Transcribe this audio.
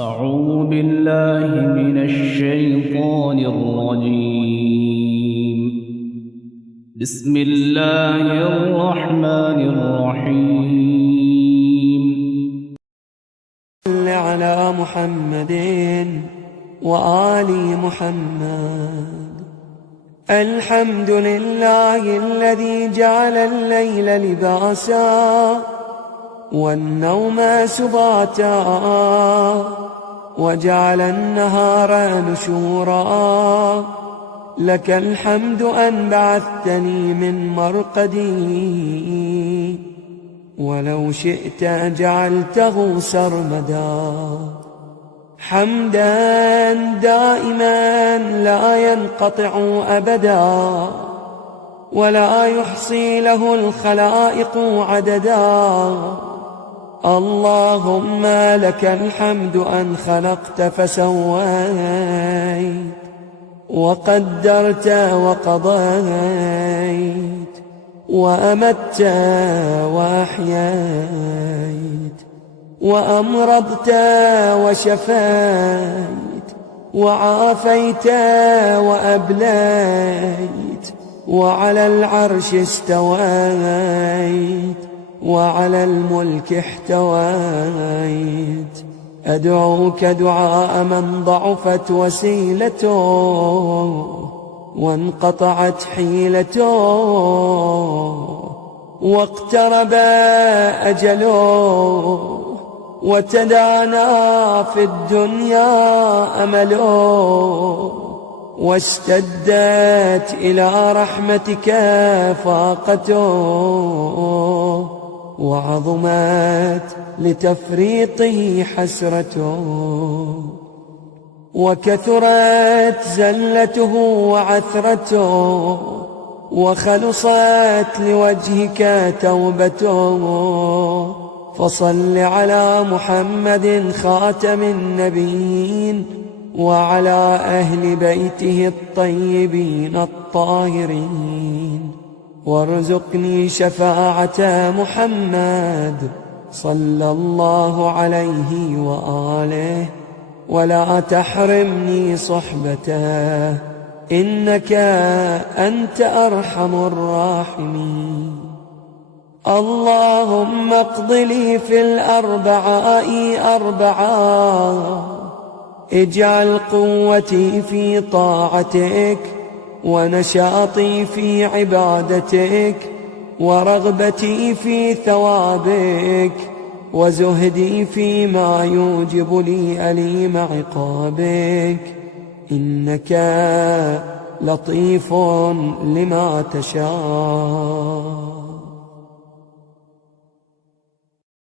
أعوذ بالله من الشيطان الرجيم. بسم الله الرحمن الرحيم. صل على محمد وآل محمد. الحمد لله الذي جعل الليل لباسا والنوم سباتا وجعل النهار نشورا. لك الحمد أن بعثتني من مرقدي ولو شئت جعلته سرمدا. حمدا دائما لا ينقطع أبدا ولا يحصي له الخلائق عددا. اللهم لك الحمد أن خلقت فسويت وقدرت وقضيت وأمت وأحييت وأمرضت وشفيت وعافيت وأبليت وعلى العرش استويت وعلى الملك احتويت. أدعوك دعاء من ضعفت وسيلته وانقطعت حيلته واقترب أجله وتدانى في الدنيا أمله واشتدت إلى رحمتك فاقته وعظمت لتفريطه حسرته وكثرت زلته وعثرته وخلصت لوجهك توبته. فصل على محمد خاتم النبيين وعلى أهل بيته الطيبين الطاهرين وارزقني شفاعة محمد صلى الله عليه وآله ولا تحرمني صحبته إنك أنت أرحم الراحمين. اللهم اقض لي في الأربعاء أربعا. اجعل قوتي في طاعتك ونشاطي في عبادتك ورغبتي في ثوابك وزهدي فيما يوجب لي أليم عقابك. إنك لطيف لما تشاء.